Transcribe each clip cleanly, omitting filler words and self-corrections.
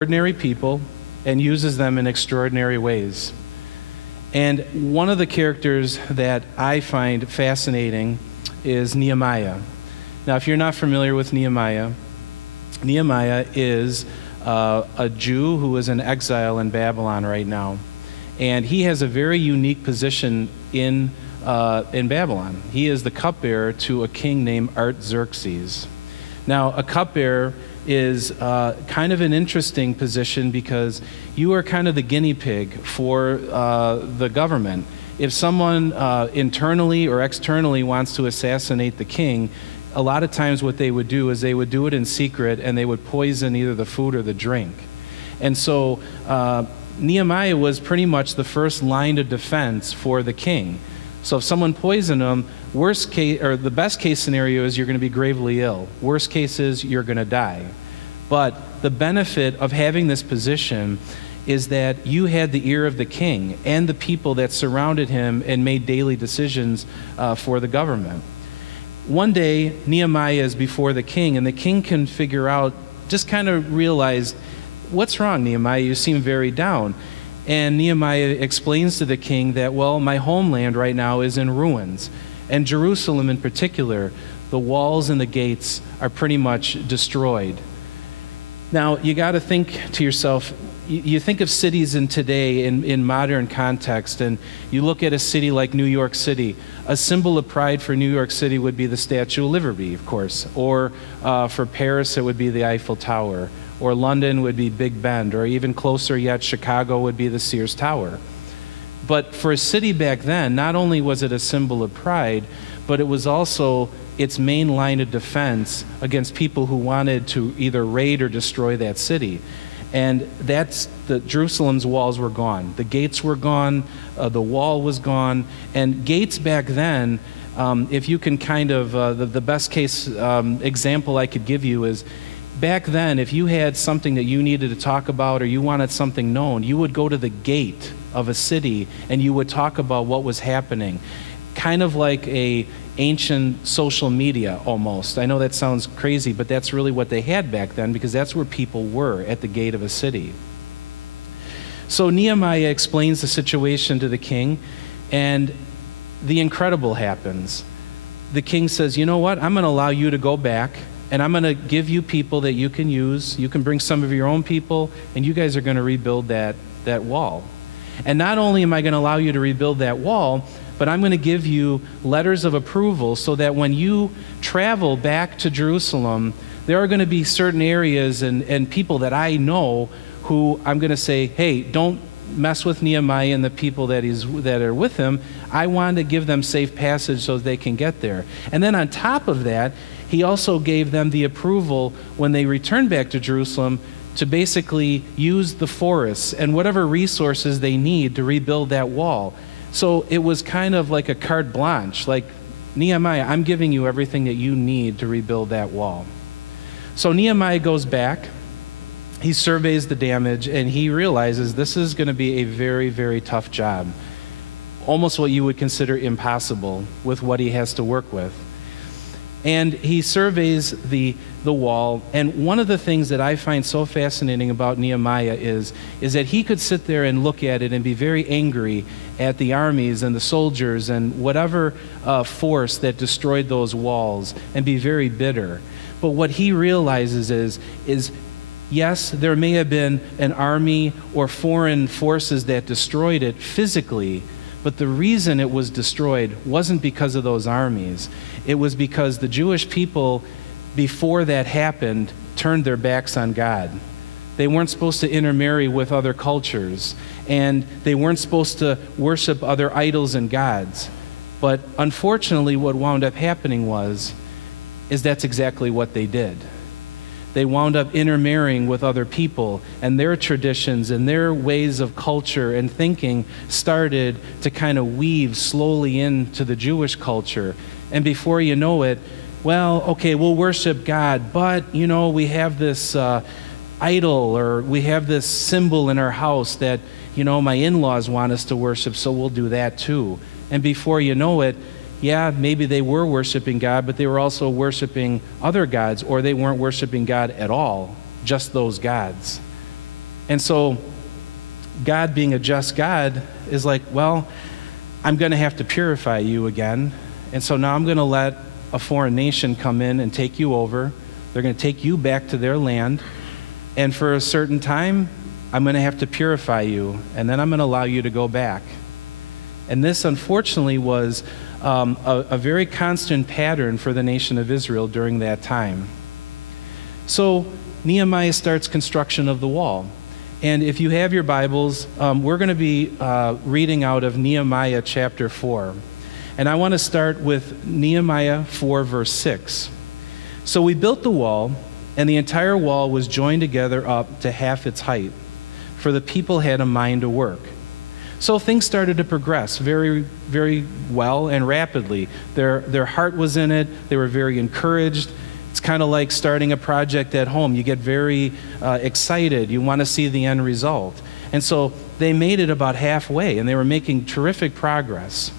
ordinary people and uses them in extraordinary ways. And one of the characters that I find fascinating is Nehemiah. Now, if you're not familiar with Nehemiah, Nehemiah is a Jew who is in exile in Babylon right now. And he has a very unique position in Babylon. He is the cupbearer to a king named Artaxerxes. Now, a cupbearer is kind of an interesting position because you are kind of the guinea pig for the government. If someone internally or externally wants to assassinate the king, a lot of times what they would do is they would do it in secret, and they would poison either the food or the drink. And so Nehemiah was pretty much the first line of defense for the king. So if someone poisoned him, worst case, or the best case scenario is you're going to be gravely ill. Worst case is you're going to die. But the benefit of having this position is that you had the ear of the king and the people that surrounded him and made daily decisions for the government. One day, Nehemiah is before the king, and the king can figure out, just kind of realize, what's wrong, Nehemiah? You seem very down. And Nehemiah explains to the king that, well, my homeland right now is in ruins. And Jerusalem in particular, the walls and the gates are pretty much destroyed. Now, you got to think to yourself, you think of cities in today in modern context, and you look at a city like New York City. A symbol of pride for New York City would be the Statue of Liberty, of course. Or for Paris, it would be the Eiffel Tower. Or London would be Big Ben. Or even closer yet, Chicago would be the Sears Tower. But for a city back then, not only was it a symbol of pride, but it was also its main line of defense against people who wanted to either raid or destroy that city. And Jerusalem's walls were gone. The gates were gone. The wall was gone. And gates back then, if you can kind of, the best case example I could give you is, back then, if you had something that you needed to talk about or you wanted something known, you would go to the gate of a city and you would talk about what was happening. Kind of like a ancient social media almost. I know that sounds crazy, but that's really what they had back then, because that's where people were, at the gate of a city. So Nehemiah explains the situation to the king, and the incredible happens. The king says, you know what, I'm going to allow you to go back, and I'm going to give you people that you can use. You can bring some of your own people, and you guys are going to rebuild that wall. And not only am I going to allow you to rebuild that wall, but I'm going to give you letters of approval so that when you travel back to Jerusalem, there are going to be certain areas and people that I know who I'm going to say, hey, don't mess with Nehemiah and the people that are with him. I want to give them safe passage so they can get there. And then on top of that, he also gave them the approval when they returned back to Jerusalem to basically use the forests and whatever resources they need to rebuild that wall. So it was kind of like a carte blanche, like, Nehemiah, I'm giving you everything that you need to rebuild that wall. So Nehemiah goes back, he surveys the damage, and he realizes this is going to be a very, very tough job. Almost what you would consider impossible with what he has to work with. And he surveys the wall, and one of the things that I find so fascinating about Nehemiah is that he could sit there and look at it and be very angry at the armies and the soldiers and whatever force that destroyed those walls, and be very bitter. But what he realizes is yes, there may have been an army or foreign forces that destroyed it physically, but the reason it was destroyed wasn't because of those armies. It was because the Jewish people, before that happened, turned their backs on God. They weren't supposed to intermarry with other cultures, and they weren't supposed to worship other idols and gods. But unfortunately, what wound up happening is that's exactly what they did. They wound up intermarrying with other people, and their traditions and their ways of culture and thinking started to kind of weave slowly into the Jewish culture. And before you know it, well, okay, we'll worship God, but, you know, we have this idol, or we have this symbol in our house that, you know, my in-laws want us to worship, so we'll do that too. And before you know it, yeah, maybe they were worshiping God, but they were also worshiping other gods, or they weren't worshiping God at all, just those gods. And so God, being a just God, is like, well, I'm going to have to purify you again. And so now I'm going to let a foreign nation come in and take you over. They're going to take you back to their land. And for a certain time, I'm going to have to purify you. And then I'm going to allow you to go back. And this, unfortunately, was a very constant pattern for the nation of Israel during that time. So Nehemiah starts construction of the wall. And if you have your Bibles, we're going to be reading out of Nehemiah chapter 4. And I want to start with Nehemiah 4, verse 6. So we built the wall, and the entire wall was joined together up to half its height, for the people had a mind to work. So things started to progress very, very well and rapidly. Their heart was in it. They were very encouraged. It's kind of like starting a project at home. You get very excited. You want to see the end result. And so they made it about halfway, and they were making terrific progress.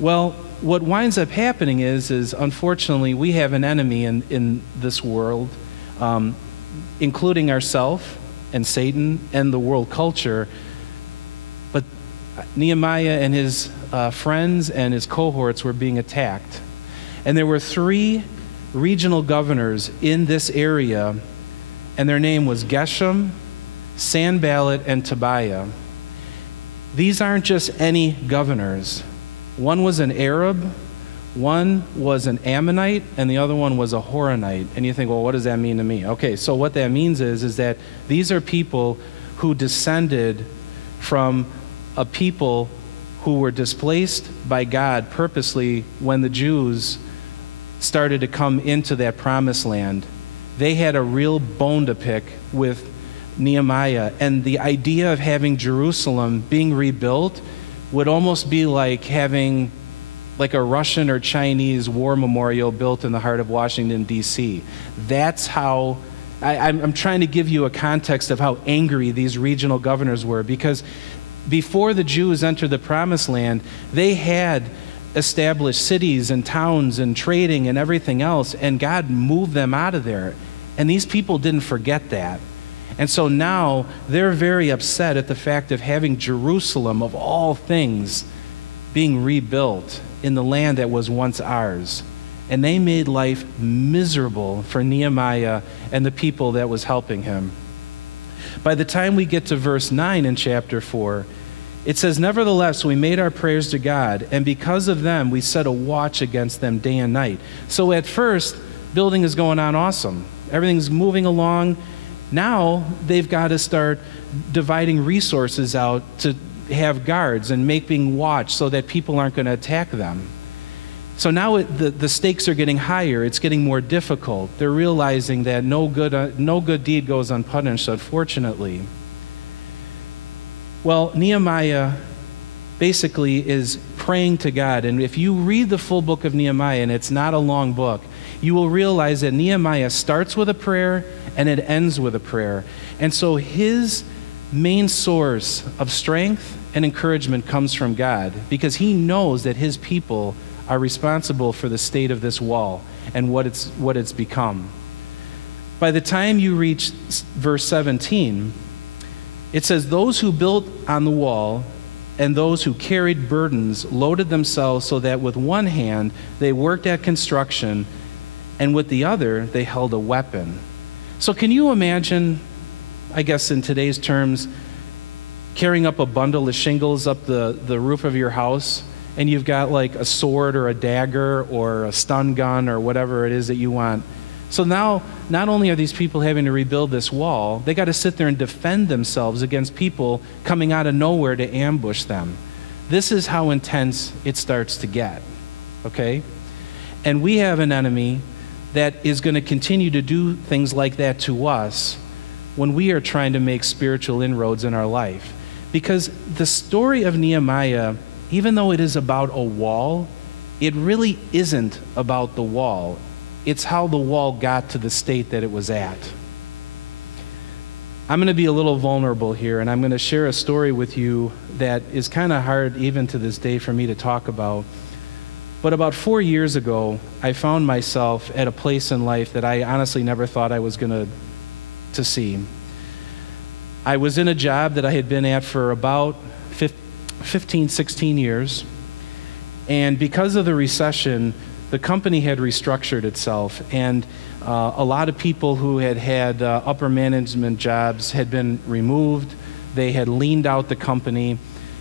Well, what winds up happening is unfortunately, we have an enemy in this world, including ourselves and Satan and the world culture. But Nehemiah and his friends and his cohorts were being attacked. And there were 3 regional governors in this area, and their name was Geshem, Sanballat, and Tobiah. These aren't just any governors. One was an Arab, one was an Ammonite, and the other one was a Horonite. And you think, well, what does that mean to me? Okay, so what that means is that these are people who descended from a people who were displaced by God purposely when the Jews started to come into that promised land. They had a real bone to pick with Nehemiah, and the idea of having Jerusalem being rebuilt would almost be like having like a Russian or Chinese war memorial built in the heart of Washington, D.C. That's how, I'm trying to give you a context of how angry these regional governors were, because before the Jews entered the promised land, they had established cities and towns and trading and everything else, and God moved them out of there. And these people didn't forget that. And so now they're very upset at the fact of having Jerusalem, of all things, being rebuilt in the land that was once ours. And they made life miserable for Nehemiah and the people that was helping him. By the time we get to verse 9 in chapter 4, it says, "Nevertheless, we made our prayers to God, and because of them, we set a watch against them day and night." So at first, building is going on awesome. Everything's moving along. Now, they've got to start dividing resources out to have guards and making watch so that people aren't going to attack them. So now the stakes are getting higher. It's getting more difficult. They're realizing that no good deed goes unpunished, unfortunately. Well, Nehemiah basically is praying to God. And if you read the full book of Nehemiah, and it's not a long book, you will realize that Nehemiah starts with a prayer and it ends with a prayer. And so his main source of strength and encouragement comes from God, because he knows that his people are responsible for the state of this wall and what it's become. By the time you reach verse 17, it says, "Those who built on the wall and those who carried burdens loaded themselves so that with one hand they worked at construction and with the other they held a weapon." So can you imagine, I guess in today's terms, carrying up a bundle of shingles up the roof of your house, and you've got like a sword or a dagger or a stun gun or whatever it is that you want? So now, not only are these people having to rebuild this wall, they got to sit there and defend themselves against people coming out of nowhere to ambush them. This is how intense it starts to get, okay? And we have an enemy that is going to continue to do things like that to us when we are trying to make spiritual inroads in our life. Because the story of Nehemiah, even though it is about a wall, it really isn't about the wall. It's how the wall got to the state that it was at. I'm going to be a little vulnerable here, and I'm going to share a story with you that is kind of hard even to this day for me to talk about. But about 4 years ago, I found myself at a place in life that I honestly never thought I was going to see. I was in a job that I had been at for about 15, 16 years. And because of the recession, the company had restructured itself. And a lot of people who had upper management jobs had been removed. They had leaned out the company.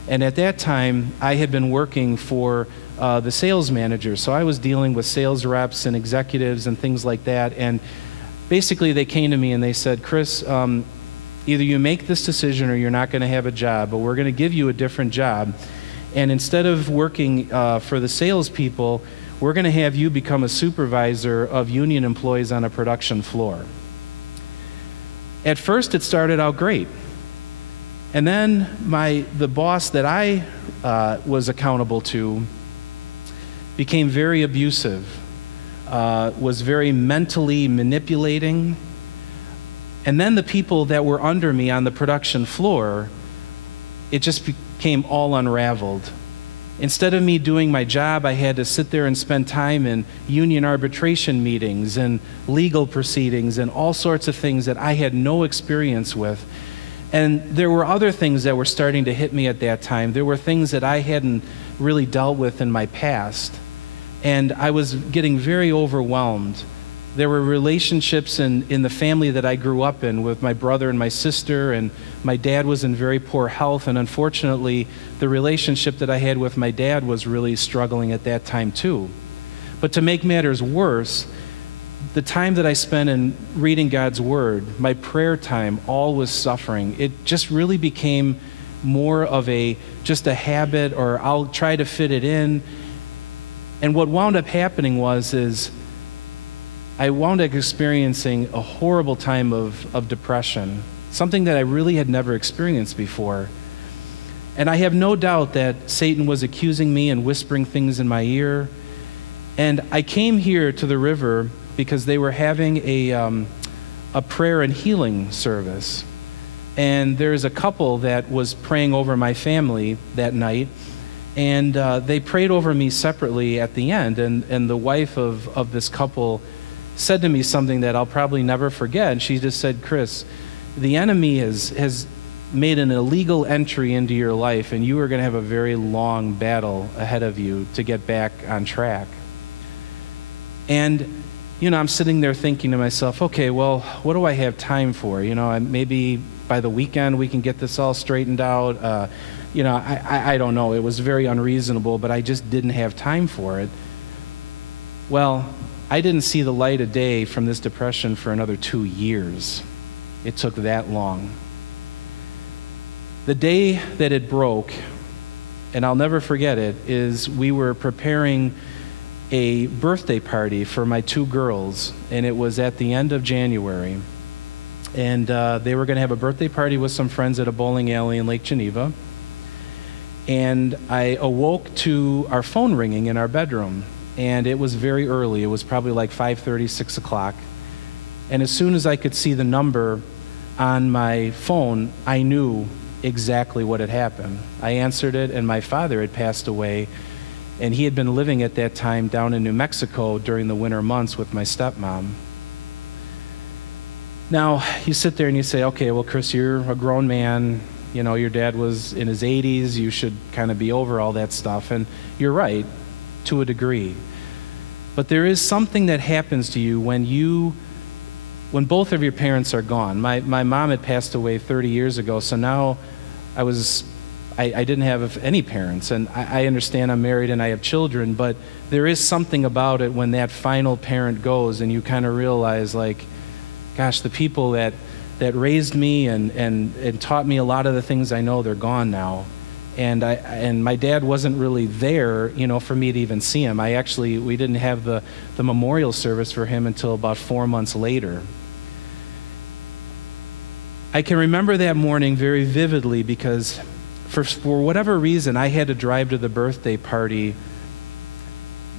And at that time, I had been working for the sales manager. So I was dealing with sales reps and executives and things like that. And basically, they came to me and they said, Kris, either you make this decision or you're not going to have a job, but we're going to give you a different job. And instead of working for the salespeople, we're going to have you become a supervisor of union employees on a production floor. At first, it started out great. And then the boss that I was accountable to became very abusive, was very mentally manipulating. And then the people that were under me on the production floor, it just became all unraveled. Instead of me doing my job, I had to sit there and spend time in union arbitration meetings and legal proceedings and all sorts of things that I had no experience with. And there were other things that were starting to hit me at that time. There were things that I hadn't really dealt with in my past. And I was getting very overwhelmed. There were relationships in the family that I grew up in with my brother and my sister, and my dad was in very poor health, and unfortunately, the relationship that I had with my dad was really struggling at that time too. But to make matters worse, the time that I spent in reading God's Word, my prayer time, all was suffering. It just really became more of just a habit, or I'll try to fit it in. And what wound up happening is I wound up experiencing a horrible time of depression, something that I really had never experienced before. And I have no doubt that Satan was accusing me and whispering things in my ear. And I came here to the river because they were having a prayer and healing service. And there's a couple that was praying over my family that night. And they prayed over me separately at the end. And the wife of this couple said to me something that I'll probably never forget. And she just said, Kris, the enemy has made an illegal entry into your life, and you are going to have a very long battle ahead of you to get back on track. And, I'm sitting there thinking to myself, okay, well, what do I have time for? Maybe by the weekend we can get this all straightened out. I don't know. It was very unreasonable, but I just didn't have time for it. Well, I didn't see the light of day from this depression for another 2 years. It took that long. The day that it broke, and I'll never forget it, is we were preparing a birthday party for my 2 girls, and it was at the end of January. And they were going to have a birthday party with some friends at a bowling alley in Lake Geneva. And I awoke to our phone ringing in our bedroom. And it was very early. It was probably like 5:30, 6 o'clock. And as soon as I could see the number on my phone, I knew exactly what had happened. I answered it, and my father had passed away. And he had been living at that time down in New Mexico during the winter months with my stepmom. Now, you sit there and you say, okay, well, Kris, you're a grown man. Your dad was in his 80s. You should kind of be over all that stuff. And you're right, to a degree. But there is something that happens to you when both of your parents are gone. My mom had passed away 30 years ago, so now I didn't have any parents. And I understand I'm married and I have children, but there is something about it when that final parent goes and you kind of realize, like, gosh, the people that raised me and taught me a lot of the things I know, they're gone now. And my dad wasn't really there, for me to even see him. We didn't have the memorial service for him until about 4 months later. I can remember that morning very vividly because for whatever reason, I had to drive to the birthday party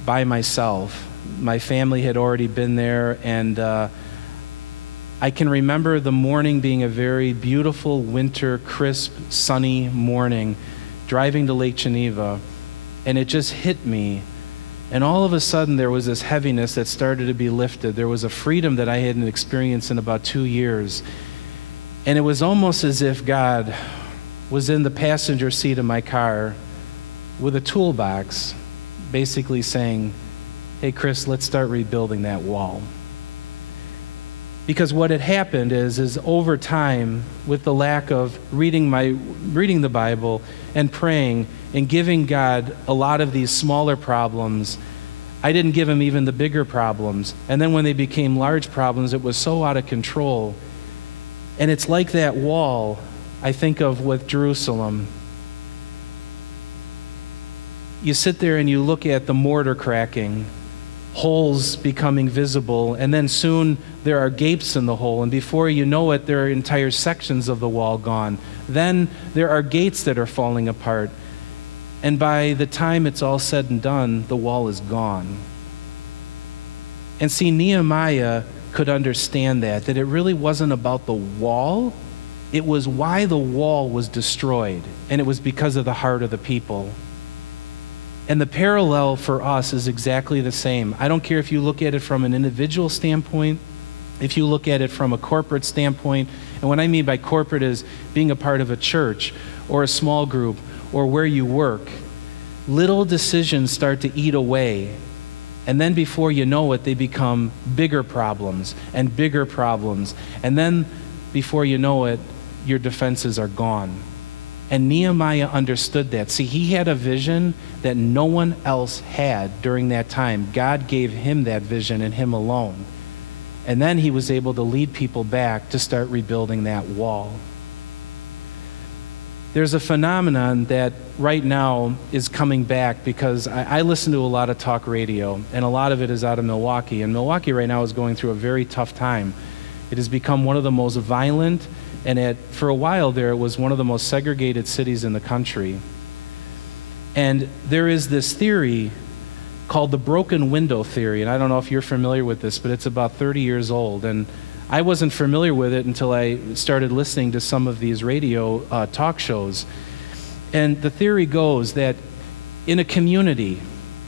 by myself. My family had already been there, and I can remember the morning being a very beautiful, winter, crisp, sunny morning, driving to Lake Geneva, and it just hit me. And all of a sudden, there was this heaviness that started to be lifted. There was a freedom that I hadn't experienced in about 2 years. And it was almost as if God was in the passenger seat of my car with a toolbox, basically saying, hey, Kris, let's start rebuilding that wall. Because what had happened is over time, with the lack of reading the Bible and praying and giving God a lot of these smaller problems, I didn't give him even the bigger problems. And then when they became large problems, it was so out of control. And it's like that wall I think of with Jerusalem. You sit there and you look at the mortar cracking, holes becoming visible, and then soon there are gapes in the hole, and before you know it, there are entire sections of the wall gone. Then there are gates that are falling apart, and by the time it's all said and done, the wall is gone. And see, Nehemiah could understand that it really wasn't about the wall, it was why the wall was destroyed, and it was because of the heart of the people. And the parallel for us is exactly the same. I don't care if you look at it from an individual standpoint, if you look at it from a corporate standpoint, and what I mean by corporate is being a part of a church or a small group or where you work. Little decisions start to eat away, and then before you know it, they become bigger problems, and then before you know it, your defenses are gone. And Nehemiah understood that. See, he had a vision that no one else had during that time. God gave him that vision and him alone. And then he was able to lead people back to start rebuilding that wall. There's a phenomenon that right now is coming back because I listen to a lot of talk radio, and a lot of it is out of Milwaukee. And Milwaukee right now is going through a very tough time. It has become one of the most violent, and for a while there, it was one of the most segregated cities in the country. And there is this theory called the broken window theory, and I don't know if you're familiar with this, but it's about 30 years old. And I wasn't familiar with it until I started listening to some of these radio talk shows. And the theory goes that in a community,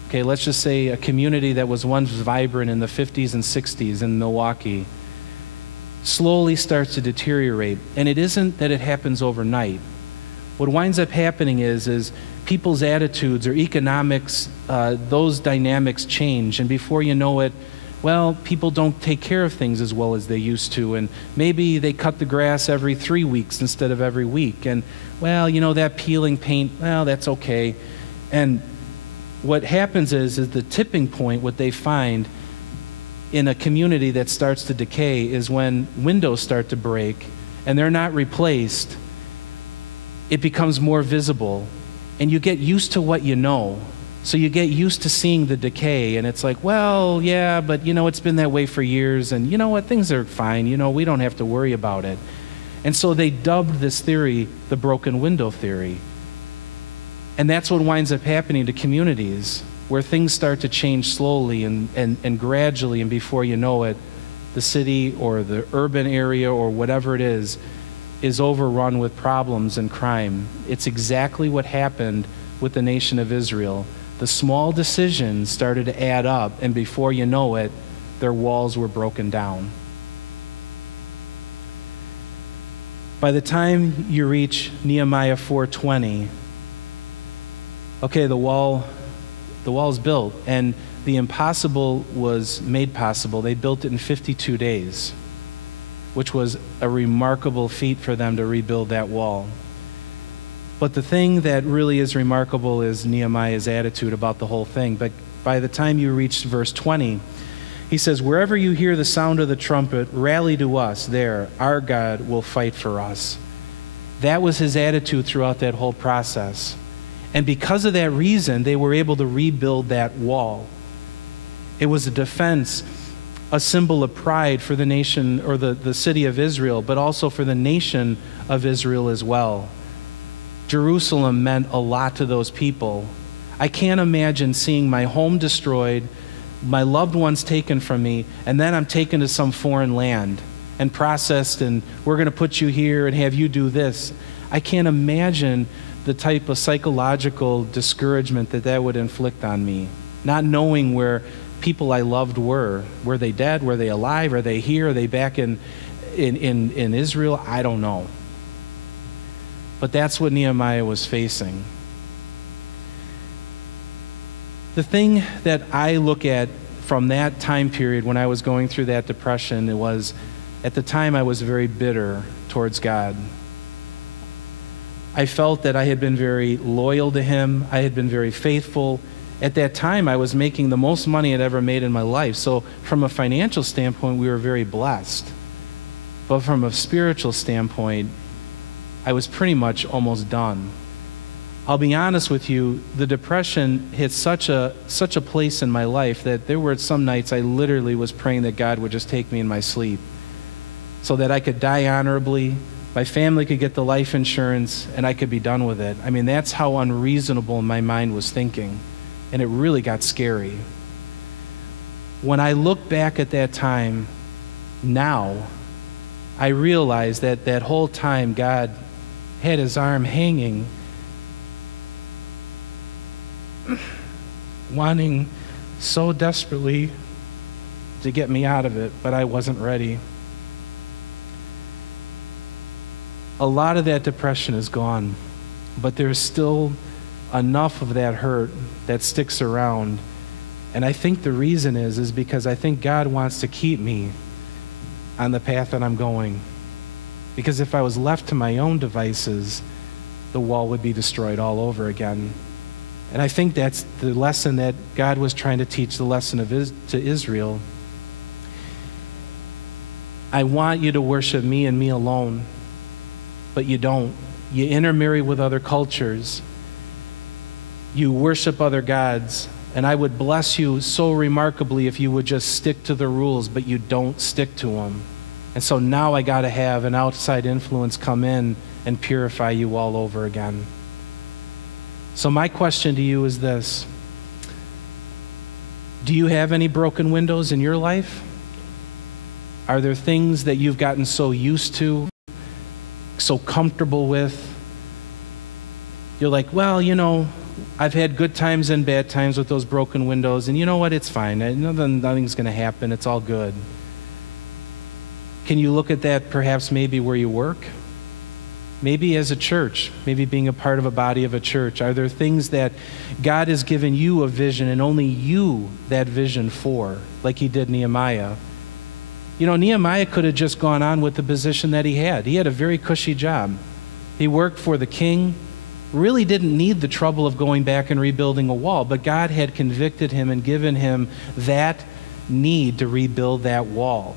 okay, let's just say a community that was once vibrant in the 50s and 60s in Milwaukee, slowly starts to deteriorate. And it isn't that it happens overnight. What winds up happening is people's attitudes or economics, those dynamics change. And before you know it, well, people don't take care of things as well as they used to. And maybe they cut the grass every 3 weeks instead of every week. And, well, you know, that peeling paint, well, that's okay. And what happens is the tipping point, what they find in a community that starts to decay is when windows start to break and they're not replaced, it becomes more visible. And you get used to what you know. So you get used to seeing the decay, and it's like, well, yeah, but, you know, it's been that way for years, and you know what, things are fine, you know, we don't have to worry about it. And so they dubbed this theory the broken window theory. And that's what winds up happening to communities, where things start to change slowly and gradually, and before you know it, the city or the urban area or whatever it is overrun with problems and crime. It's exactly what happened with the nation of Israel. The small decisions started to add up, and before you know it, their walls were broken down. By the time you reach Nehemiah 4:20, okay, the wall's built, and the impossible was made possible. They built it in 52 days, which was a remarkable feat for them to rebuild that wall. But the thing that really is remarkable is Nehemiah's attitude about the whole thing. But by the time you reach verse 20, he says, wherever you hear the sound of the trumpet, rally to us there. Our God will fight for us. That was his attitude throughout that whole process. And because of that reason, they were able to rebuild that wall. It was a defense, a symbol of pride for the nation or the city of Israel, but also for the nation of Israel as well. Jerusalem meant a lot to those people. I can't imagine seeing my home destroyed, my loved ones taken from me, and then I'm taken to some foreign land and processed, and we're going to put you here and have you do this. I can't imagine the type of psychological discouragement that would inflict on me, not knowing where people I loved were. Were they dead? Were they alive? Are they here? Are they back in? in Israel, I don't know. But that's what Nehemiah was facing. The thing that I look at from that time period when I was going through that depression, it was, at the time I was very bitter towards God. I felt that I had been very loyal to him. I had been very faithful. At that time, I was making the most money I'd ever made in my life. So from a financial standpoint, we were very blessed. But from a spiritual standpoint, I was pretty much almost done. I'll be honest with you, the depression hit such a place in my life that there were some nights I literally was praying that God would just take me in my sleep so that I could die honorably, my family could get the life insurance, and I could be done with it. I mean, that's how unreasonable my mind was thinking, and it really got scary. When I look back at that time, now, I realize that that whole time God had his arm hanging, wanting so desperately to get me out of it, but I wasn't ready. A lot of that depression is gone, but there's still enough of that hurt that sticks around. And I think the reason is because I think God wants to keep me on the path that I'm going. Because if I was left to my own devices, the wall would be destroyed all over again. And I think that's the lesson that God was trying to teach, the lesson to Israel. I want you to worship me and me alone, but you don't. You intermarry with other cultures. You worship other gods. And I would bless you so remarkably if you would just stick to the rules, but you don't stick to them. And so now I got to have an outside influence come in and purify you all over again. So my question to you is this: do you have any broken windows in your life? Are there things that you've gotten so used to, so comfortable with? You're like, well, you know, I've had good times and bad times with those broken windows, and you know what? It's fine. Nothing's going to happen. It's all good. Can you look at that perhaps maybe where you work? Maybe as a church, maybe being a part of a body of a church. Are there things that God has given you a vision and only you that vision for, like he did Nehemiah? You know, Nehemiah could have just gone on with the position that he had. He had a very cushy job. He worked for the king, really didn't need the trouble of going back and rebuilding a wall, but God had convicted him and given him that need to rebuild that wall.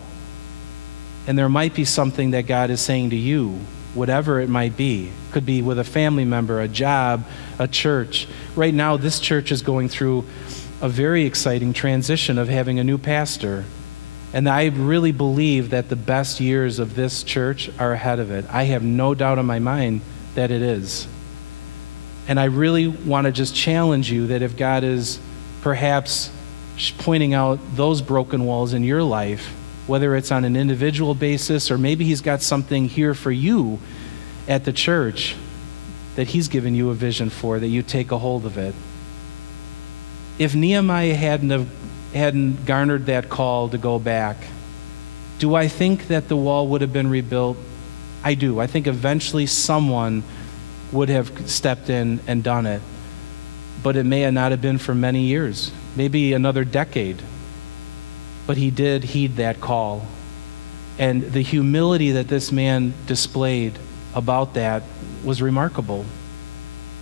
And there might be something that God is saying to you, whatever it might be. Could be with a family member, a job, a church. Right now, this church is going through a very exciting transition of having a new pastor. And I really believe that the best years of this church are ahead of it. I have no doubt in my mind that it is. And I really want to just challenge you that if God is perhaps pointing out those broken walls in your life, whether it's on an individual basis or maybe he's got something here for you at the church that he's given you a vision for, that you take a hold of it. If Nehemiah hadn't garnered that call to go back, do I think that the wall would have been rebuilt? I do. I think eventually someone would have stepped in and done it. But it may not have been for many years, maybe another decade. But he did heed that call. And the humility that this man displayed about that was remarkable.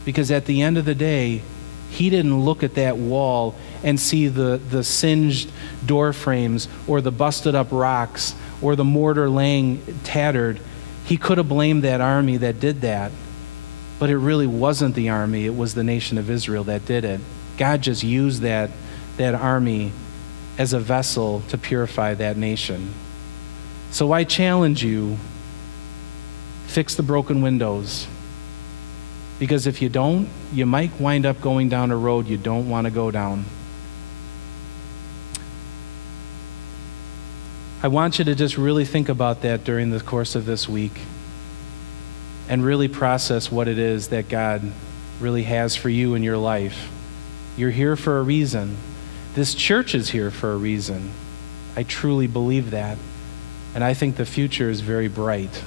Because at the end of the day, he didn't look at that wall and see the singed door frames or the busted up rocks or the mortar laying tattered. He could have blamed that army that did that. But it really wasn't the army. It was the nation of Israel that did it. God just used that army as a vessel to purify that nation. So I challenge you, fix the broken windows. Because if you don't, you might wind up going down a road you don't want to go down. I want you to just really think about that during the course of this week and really process what it is that God really has for you in your life. You're here for a reason. This church is here for a reason. I truly believe that. And I think the future is very bright.